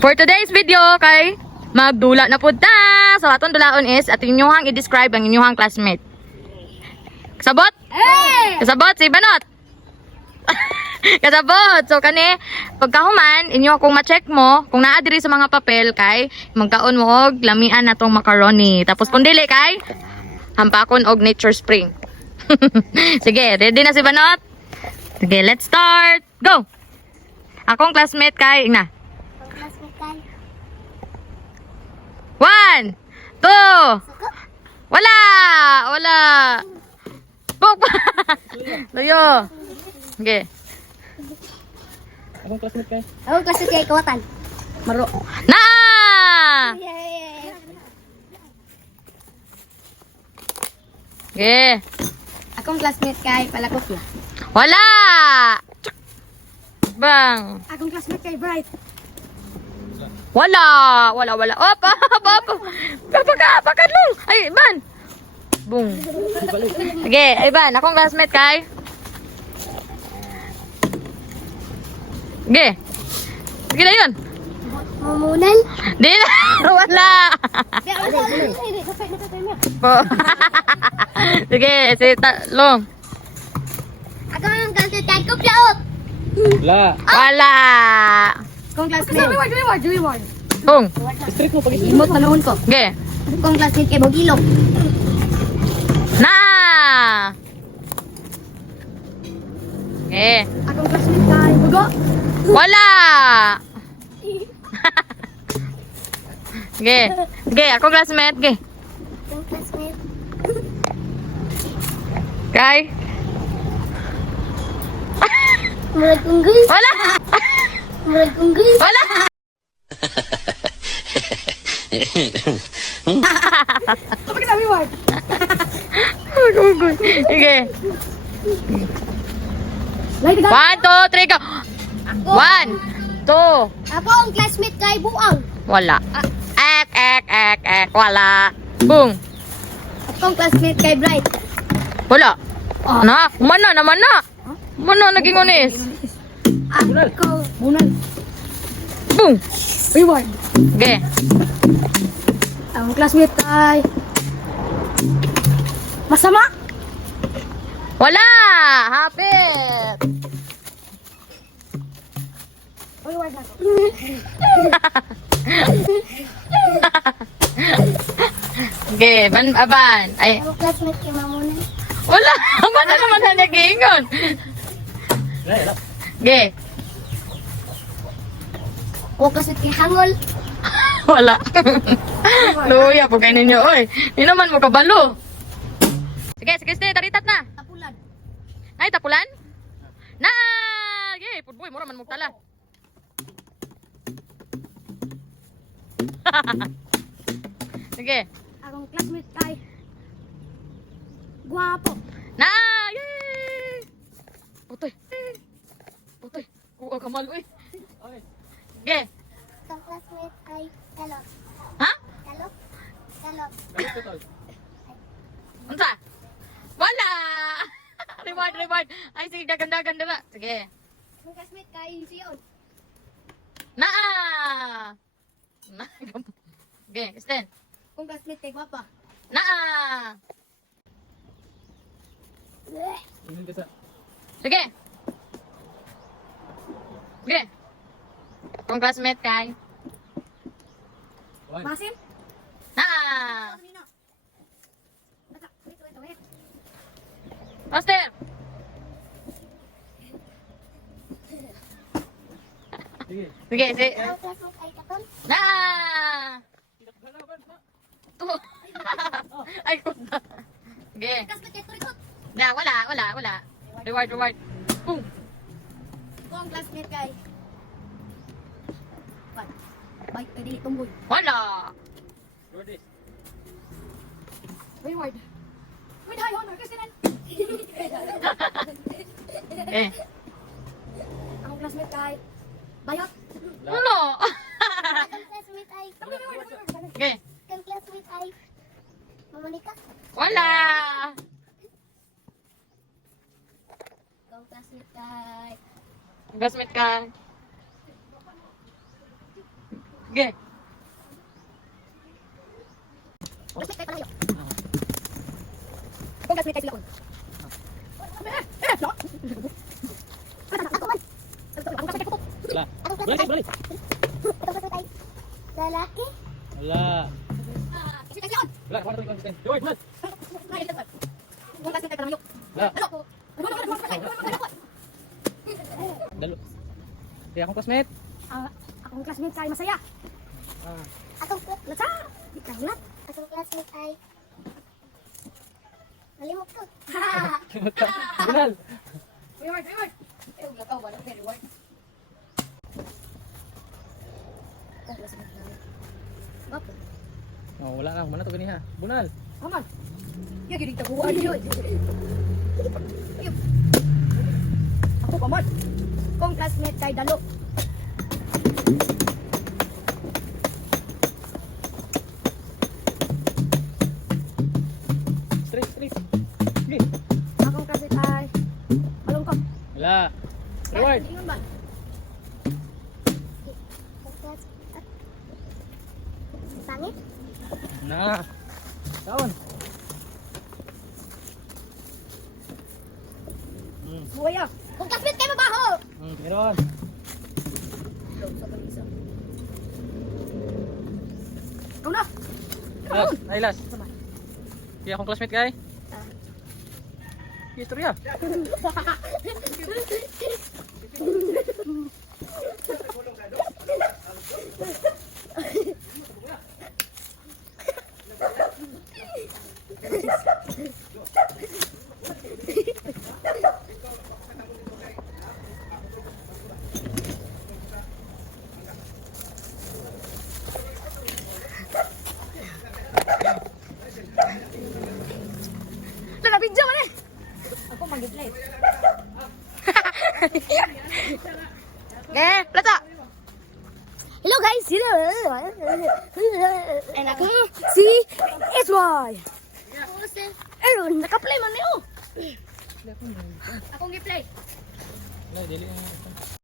For today's video kay magdula na pud ta. So atong dulaon is at inyong i-describe ang inyong classmate. Kasabot? Kasabot si Banot. Kasabot. So kani pagkahuman inyo akong ma-check mo kung naa diri sa mga papel kay magkaon mo og lamian natong macaroni. Tapos kung dili kay hampakon og nature spring. Sige, ready na si Banot? Sige, let's start. Go. Akong classmate kay Igna. 1, 2. Wala! Wala! Buk! Luyo! Okay. Akong classmate kay? Akong classmate kay Kawatan. Maro. Na! Okay. Akong classmate kay Palakopla. Wala! Bang! Akong classmate kay Bright. Wala! Wala, wala. Opa! Opa! Pakadlong! Ay, Iban! Boom. Okay, Iban. Akong classmate kay? Okay. Sige na yun. Mamunan. Di na! Wala! Po. Sige, si Talong. Akong classmate kay Kuplaot. Wala. Wala! Akong classmate. Reward. Bung. Street mo pag-street. Imot panahon ko. Okay. Akong classmate kay Bogilog. Na! Okay. Akong classmate kay Bugo. Wala! Okay. Okay, ako classmate. Okay. Akong classmate. Kay? Murag unggoy. Wala! Murag unggoy. Wala! Kapag sabi word. Okay. Lay tiga. 1, 2, 3, go! 1, 2. Ako ang classmate kay Buang. Wala. Wala. Bung. Akong classmate kay Bright. Wala. Na, mana naman na. Mana naging unis? Ako. Bunal. Bung. Reward. Okay. Ang classmate kay Masama. Wala. Hapit. Reward na. Okay, aban. Ay, Ang classmate kay Mamunan. wala. Mana naman na nagingon? Wala. Okay. Ako classmate kay Hangol. Wala. Luya po kayo ninyo. Oy, hindi naman mo kabalo. Sige, sige, taritat na. Tapulan. Ay, tapulan? Na! Yay, pudboy, mura man mugtala. Sige. Akong classmate kay Guwapo. Na! Yay! Putoy. Putoy. Kuha ka malo eh. Sige. Akong classmate kay Kalot. Ha? Kalot? Kalot. Unsa? Wala! Reward. Ay, sige, ganda na. Sige. Akong classmate kay Sion. Naa! Okay, Kristen. Akong classmate kay Guwapa. Naa! Tingin ka sa... Sige. Sige. Kung classmate kay. One. Basim? Naa! Kanino? Wait. Master! Sige. Sige, sige. Akong classmate kay Katon. Naa! To. Ay, kuda. Sige. Classmate kay Turikot. Na, wala. Reward. Boom. Akong classmate kay Bike kay Dili Tumboy. Wala. Lourdes. Reward. With high honor, Kristen. Eh. Akong classmate kay Bayot. Ano? Akong classmate ay Okay. Akong classmate ay Mamonika. Wala. Akong classmate kay Classmate ka. Ge. Classmate kay palayo. Akong classmate kay Silakon. Ako man. Akong classmate kay Kuko. Wala. Akong Balik, classmate balik. Akong classmate ay lalaki. Wala. Classmate kay Silakon. Wala, kung ano ito. Yoy, bulat. Akong classmate kay palayo. Wala. Ano? Dalo. Kaya akong classmate. Akong classmate kay Masaya. Ah. Akong classmate di kahilat. Akong classmate ay nalimot ko. Kimot ka. Bunal. Reward. Akong classmate kay Bapo. Oh, wala na. Mana to ganiha. Bunal. Aman. Ya gini tabuan yun. Ako paman. Kong classmate kay Dalo. Straight, straight. Sige. Akong classmate ay Malungkot. Wala. Reward. Ingon ba? Sangit? Na. Taon. Buaya. Kung classmate kay mabaho. Meron. Ikaw na. Last. Ay, last. Kaya akong classmate kay. Istorya. Naka-video man eh. Ako mag-play. Plata. Hello guys, hello. And ako si SY. Ayun, naka-play man niyo. Akong gi-play. Wala, dili.